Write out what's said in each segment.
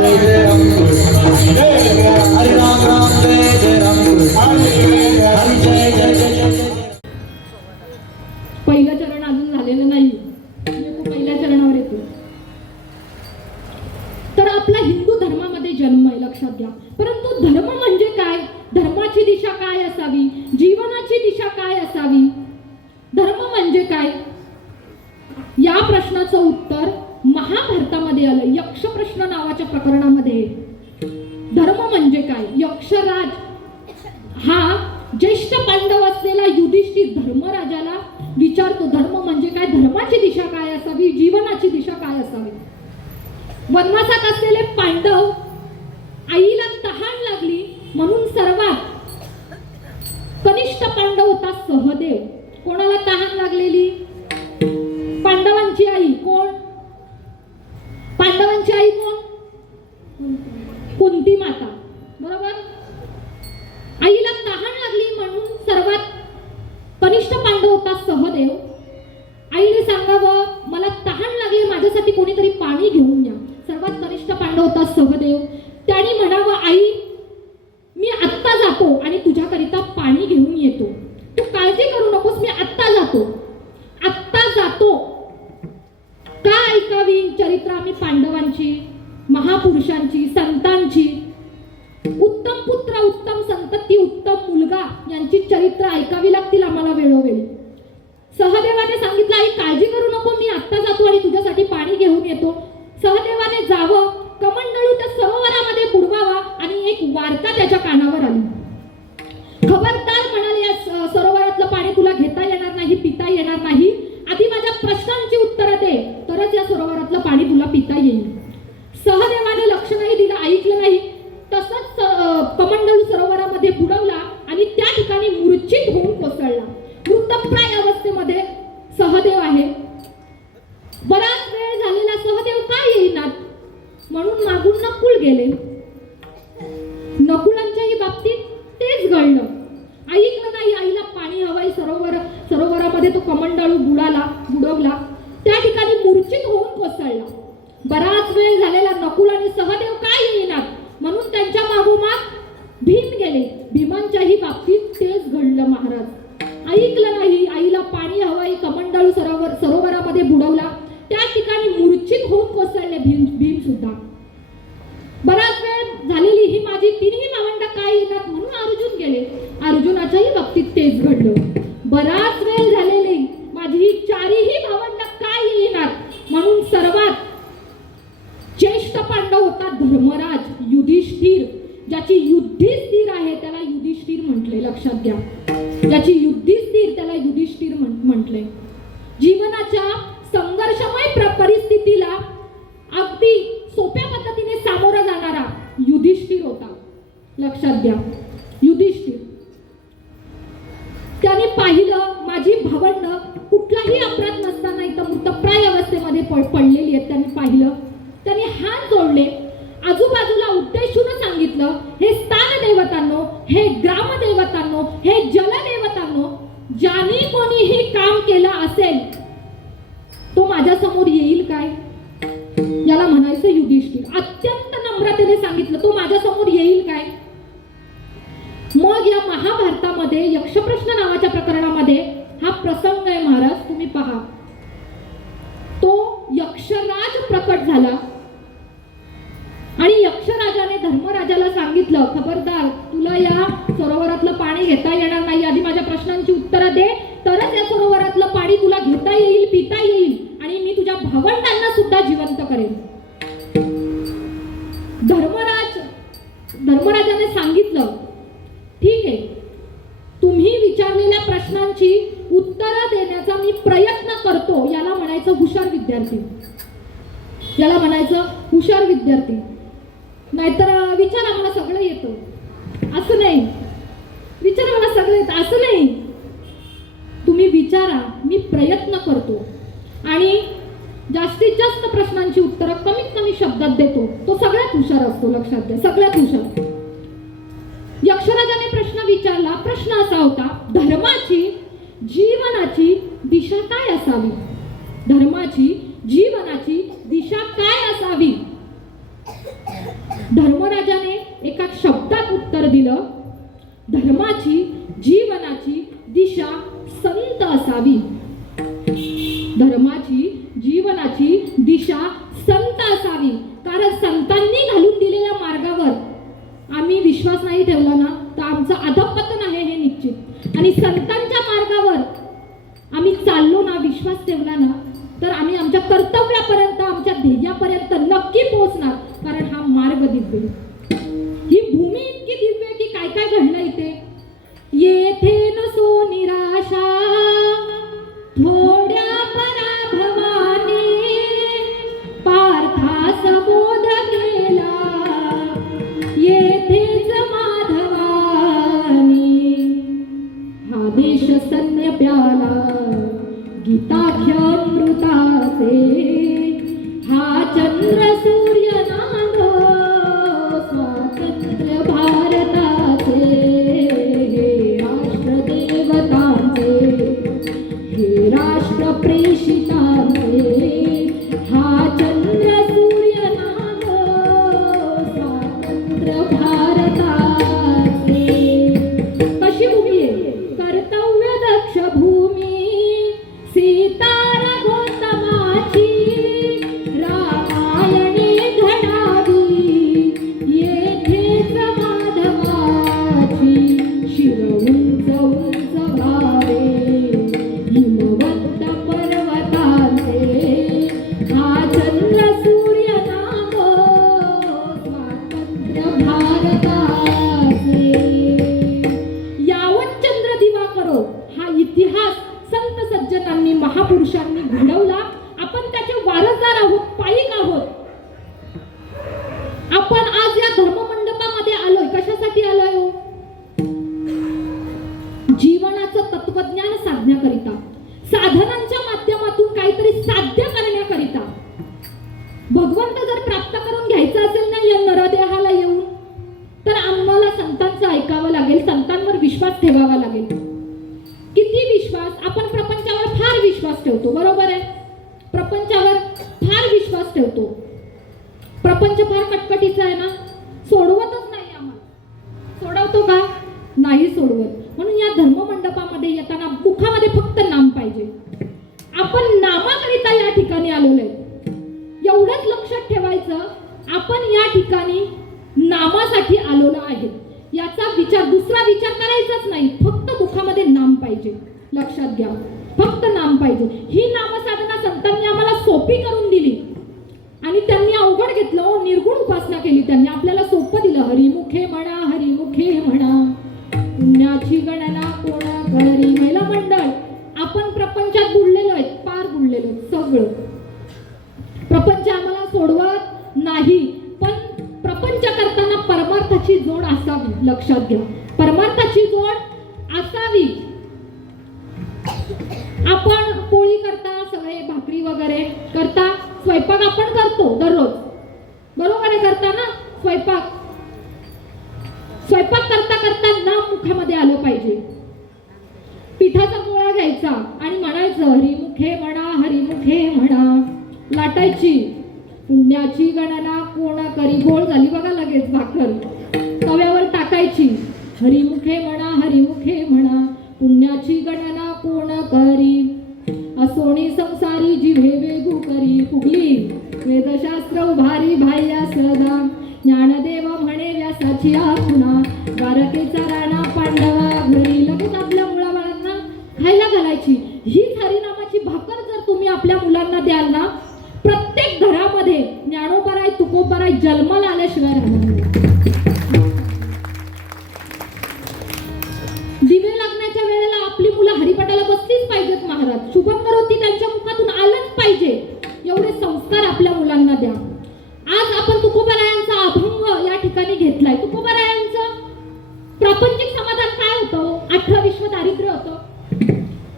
जय जय राम हरे राम राम जय जय राम हरे जय जय जय जय. पहिलं चरण अजून झालेलं नाही, पहिल्या चरणावर येतो. तर आपला हिंदू धर्मामध्ये जन्म आहे, लक्षात घ्या. परंतु धर्म म्हणजे काय, धर्माची दिशा काय असावी, जीवनाची दिशा काय असावी, धर्म म्हणजे काय, या प्रश्नाचं उत्तर महाभारतामध्ये आलं. यक्ष प्रश्न नावाच्या प्रकरणामध्ये धर्म म्हणजे काय, यक्षराज हा ज्येष्ठ पांडव असलेला युधिष्ठिर धर्मराजाला विचारतो, धर्म म्हणजे काय, धर्माची दिशा काय असावी, जीवनाची दिशा काय असावी. वनवासात असलेले पांडव, आईला तहान लागली म्हणून सर्वात कनिष्ठ पांडव होता सहदेव. कोणाला तहान लागलेली, पांडवांची आई. कोण, पांडवांची आई कोण, कुंती माता, बरोबर. आईला तहान लागली म्हणून सर्वात कनिष्ठ पांडव होता सहदेव. आईने सांगावं मला तहान लागली, माझ्यासाठी कोणीतरी पाणी घेऊन या. सर्वात कनिष्ठ पांडव होता सहदेव. त्याने म्हणावं आई मी आत्ता जातो आणि तुझ्याकरिता पाणी घेऊन येतो, तू काळजी करू नकोस, मी आत्ता जातो. आत्ता जातो का ऐकावी चरित्र आम्ही पांडवांची, महापुरुषांची, संतांची, उत्तम पुत्र, उत्तम संतती, उत्तम मुलगा यांची चरित्र ऐकावी लागतील आम्हाला वेळोवेळी. सहदेवाने सांगितलं आई काळजी करू नको, मी आत्ता जातो आणि तुझ्यासाठी पाणी घेऊन येतो. सहदेवाने जावं, कमंडलू त्या सरोवरामध्ये बुडवावा आणि एक वार्ता त्याच्या कानावर आली. खबरदार म्हणाले, या सरोवरातलं पाणी तुला घेता येणार नाही, पिता येणार नाही. आधी माझ्या प्रश्नांची उत्तरं दे, तरच या सरोवरातलं पाणी तुला पिता येईल. सहदेवाने लक्ष नाही दिलं, ऐकलं नाही. तसंच कमंडलू सरोवरामध्ये बुडवला आणि त्या ठिकाणी मूर्छित होऊन कोसळला. मृतप्राय अवस्थेमध्ये सहदेव आहे. बराच वेळ झालेला सहदेव का येईनात म्हणून मागून नकुल गेले. नकुलांच्याही बाबतीत तेच घडलं. ऐकलं नाही, आईला पाणी हवंय, सरोवरामध्ये तो कमंडलू बुडवला, त्या ठिकाणी मूर्छित होऊन कोसळला. बराच वेळ झालेला नकुल आणि सहदेव काय येईनात म्हणून त्यांच्या मागोमाग भीम गेले. भीमांच्याही बाबतीत तेच घडलं. महाराज ऐकलं नाही, आईला पाणी हवंय, कमंडलू सरोवरामध्ये बुडवला, त्या ठिकाणी मूर्छित होऊन कोसळले भीम सुद्धा. बराच वेळ झालेली ही माझी तिन्ही भावंड काय येणार म्हणून अर्जुन गेले. अर्जुनाच्याही बाबतीत तेच घडलं. बराच वेळ झालेली माझी ही चारही भावंड काय येणार म्हणून सर्वात ज्येष्ठ पांडव होता धर्मराज युधिष्ठिर. ज्याची युद्धी स्थिर आहे त्याला युधिष्ठिर म्हटले, लक्षात घ्या. ज्याची युद्धी स्थिर त्याला युधिष्ठिर म्हटले. जीवनाच्या संघर्षमय परिस्थितीला अगदी सोप्या पद्धतीने सामोरा जाणारा युधिष्ठिर होता, लक्षात घ्या. युधिष्ठिर त्याने पाहिलं माझी भावंड कुठलाही अपराध नसताना इथं मृतप्राय अवस्थेमध्ये पडलेली आहेत. त्यांनी पाहिलं, त्यांनी हात जोडले, आजूबाजूला उद्देशून सांगितलं, हे स्थान देवतांनो, हे ग्राम देवतांनो, हे जल देवतांनो, ज्याने कोणीही काम केलं असेल तो माझ्या समोर येईल काय, याला म्हणायचं युधिष्ठिर. अत्यंत नम्रतेने सांगितलं, तो माझ्या समोर येईल काय. मग या महाभारतामध्ये यक्षप्रश्न नावाच्या प्रकरणामध्ये हा प्रसंग आहे महाराज, तुम्ही पहा. तो यक्षराज प्रकट झाला आणि यक्षराजाने धर्मराजाला सांगितलं, खबरदार तुला या सरोवरातलं पाणी घेता येणार नाही, आधी माझ्या प्रश्नांची उत्तरं दे, तरच या सरोवरातलं पाणी तुला घेता येईल, पिता येईल आणि मी तुझ्या भावंडांना सुद्धा जिवंत करेन. धर्मराजाने सांगितलं, ठीक आहे, तुम्ही विचारलेल्या प्रश्नांची उत्तरं देण्याचा मी प्रयत्न करतो. याला म्हणायचं हुशार विद्यार्थी, याला म्हणायचं हुशार विद्यार्थी. नाहीतर विचारा मला सगळं येतं असं नाही, विचारा मला सगळं येतं असं नाही. तुम्ही विचारा, मी प्रयत्न करतो आणि जास्तीत जास्त प्रश्नांची उत्तरं कमीत कमी शब्दात देतो. तो सगळ्यात हुशार असतो, लक्षात घ्या, सगळ्यात हुशार. यक्षराजाने प्रश्न विचारला. प्रश्न असा होता, धर्माची जीवनाची दिशा काय असावी, धर्माची जीवनाची दिशा काय असावी. धर्मराजाने एका शब्दात उत्तर दिलं, धर्माची जीवनाची दिशा संत असावी. धर्माची जीवनाची दिशा संत असावी. कारण संतांनी घालून दिलेल्या मार्गावर आम्ही विश्वास नाही ठेवला ना तर आमचं अधःपतन आहे हे निश्चित. आणि संतांच्या मार्गावर आम्ही चाललो ना, विश्वास ठेवला ना, तर आम्ही आमच्या कर्तव्यापर्यंत, आमच्या ध्येयापर्यंत नक्की पोहोचणार. कारण हा मार्ग दिव्य, ही भूमी इतकी दिव्य आहे की काय काय घडलं इथे. येथे नसो निराशा थोड्या पराभवाने, पार्थास बोध केला येथेच माधवानी. हा देश सन्य प्याला गीताख्यामृताचे, हा चंद्र सूर्य नाद स्वातंत्र्य भारताचे. हे राष्ट्र देवतांचे, हे राष्ट्र प्रेषितांचे, हा चंद्र सूर्य नाद स्वातंत्र्य भारताचे. कशी भूमी आहे, कर्तव्य दक्ष भूमी, सीतार गौतमाची रामायणे घडावी येथेच माधवाची. शिव उंच उंच भावे हिमवंत पर्वतांचे, हा चंद्र सूर्य नाद स्वातंत्र्य भारताचे. यावत चंद्र दिवा करो हा इतिहास संत सज्जनांनी महापुरुषांनी घडवला. आपण त्याचे वारसदार आहोत, पाईक आहोत. आपण आज या धर्ममंडपामध्ये आलोय, कशासाठी आलोय हो? जीवनाचं तत्वज्ञान साधण्याकरिता, साधनांच्या माध्यमातून काहीतरी साध्य करण्याकरिता. भगवंत जर प्राप्त करून घ्यायचं असेल ना या नरदेहाला येऊन, तर आम्हाला संतांचं ऐकावं लागेल, संतांवर विश्वास ठेवावा लागेल. किती विश्वास? आपण प्रपंचावर फार विश्वास ठेवतो, बरोबर आहे? प्रपंचावर फार विश्वास ठेवतो. प्रपंच फार कटकटीचा आहे ना, सोडवतच नाही आम्हाला. सोडवतो का? नाही सोडवत. म्हणून या धर्ममंडपामध्ये येताना मुखामध्ये फक्त नाम पाहिजे. आपण नामाकरिता या ठिकाणी आलेलो आहे, एवढंच लक्षात ठेवायचं. आपण या ठिकाणी नामासाठी आलेलो आहे, याचा विचार, दुसरा विचार करायचाच नाही. फक्त मुखामध्ये नाम पाहिजे. लक्षात घ्या, फक्त नाम पाहिजे. ही नामसाधना संतांनी आम्हाला सोपी करून दिली आणि त्यांनी अवघड घेतलं. निर्गुण उपासना केली त्यांनी, आपल्याला सोपं दिलं. हरिमुखे म्हणा, हरिमुखे म्हणा, पुण्याची गणना कोण करी. महिला मंडळ, आपण प्रपंचात बुडलेलो आहे, पार बुडलेलो सगळं. प्रपंच आम्हाला सोडवत नाही, पण प्रपंच करताना परमार्थाची जोड असावी. लक्षात घ्या, परमार्थाची जोड असावी. आपण पोळी करता, सगळे भाकरी वगैरे करता, स्वयंपाक आपण करतो दररोज, बरोबर आहे? करता ना स्वयंपाक. स्वयंपाक करता करता नाम मुखामध्ये आलं पाहिजे. पिठाचा गोळा घ्यायचा आणि म्हणायचं हरिमुखे म्हणा, हरिमुखे म्हणा. लाटायची, पुण्याची गणना कोण करी. गोळ झाली बघा लगेच भाकर, तव्यावर टाकायची. हरिमुखे म्हणा, हरिमुखे म्हणा, पुण्याची गणना कोण करी. असोणी संसारी जिव्हे वेगू करी. फुगली वेदशास्त्र उभारी बाह्या सदा. ज्ञानदेव म्हणे व्यासाची आपुना. द्वारकेचा राणा पांडवा घरी. लगेच आपल्या मुलाबाळांना खायला घालायची. हीच हरिनामाची भाकर जर तुम्ही आपल्या मुलांना द्याल ना, प्रत्येक घरामध्ये ज्ञानोबराय तुकोबराय जन्माला आल्याशिवाय राहणार नाही. दिवे लागण्याच्या वेळेला आपली मुलं हरिपाठाला बसलीच पाहिजेत महाराज. शुभंकरोती त्यांच्या मुखातून आलंच पाहिजे. एवढे संस्कार आपल्या मुलांना द्या. आज आपण तुकोबरायांचा अभंग या ठिकाणी घेतलाय. तुकोबरायांचं प्रापंचिक समाधान काय होतं? 18 विश्व दारिद्र्य होतं.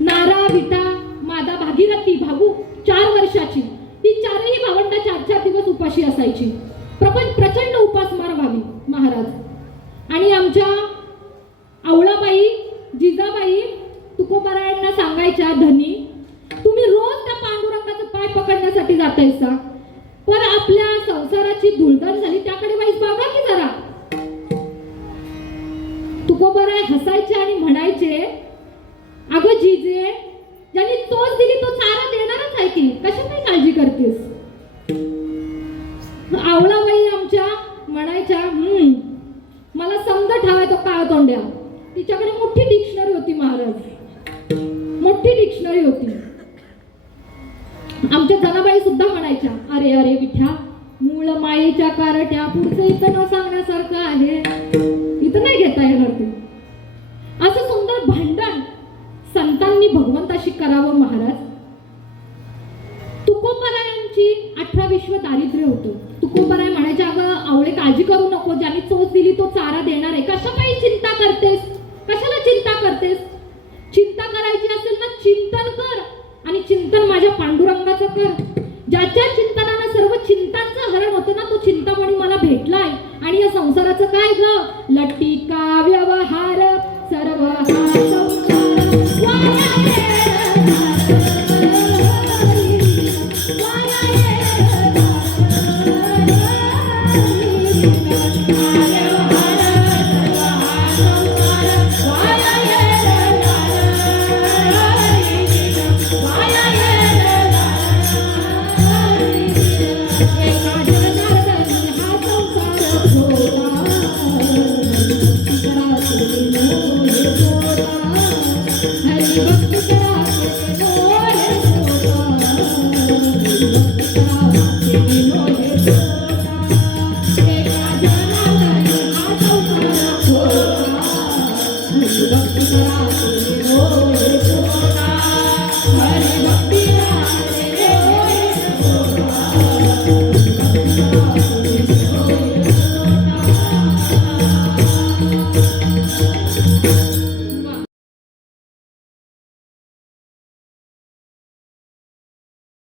नारा विटा मादा भागीरथी भागू 4 वर्षाची, ती 4ही भावंड 4 दिवस उपाशी असायची. प्रचंड उपासमार व्हावी महाराज. आणि आमच्या आवळाबाई जिजाबाई तुकोबरायांना सांगायच्या, धनी तुम्ही रोज त्या पांडुरंगाचा पाय पकडण्यासाठी जातायसा, पण आपल्या संसाराची धुळधाण झाली त्याकडे वाईस बघा तुकोबाराय हसायचे आणि म्हणायचे, अगं जिजे, ज्यांनी चोच दिली तो चारा देणारच आहे की, कशा काय काळजी करतेस? आवळाबाई आमच्या म्हणायच्या, मला समजा ठावाय तो काळ तोंड्या. तिच्याकडे मोठी डिक्शनरी होती महाराज, मोठी डिक्शनरी होती. आमच्या जनाबाई सुद्धा म्हणायच्या, अरे अरे विठ्या, मूळ मायेच्या कारट्या, पुढचं इथं न सांगण्यासारखं आहे, इथं नाही घेता येणार ते. असं सुंदर भांडण संतांनी भगवंताशी करावं महाराज. तुकोबारायांची 18 विश्व दारिद्र्य होतं. तुकोबाराय म्हणायचे, अगं आवळे काळजी करू नको, ज्यांनी चोच दिली तो चारा देणार आहे, कशा काही चिंता करतेस, कशाला चिंता करतेस? चिंता करायची असेल ना चिंतन कर, आणि चिंतन माझ्या पांडुरंगाचं कर. ज्याच्या चिंतनानं सर्व चिंतांचं हरण होतं ना, तो चिंतामणी मला भेटलाय. आणि या संसाराचं काय ग, लटिका व्यवहार सर्व हा संसार वाया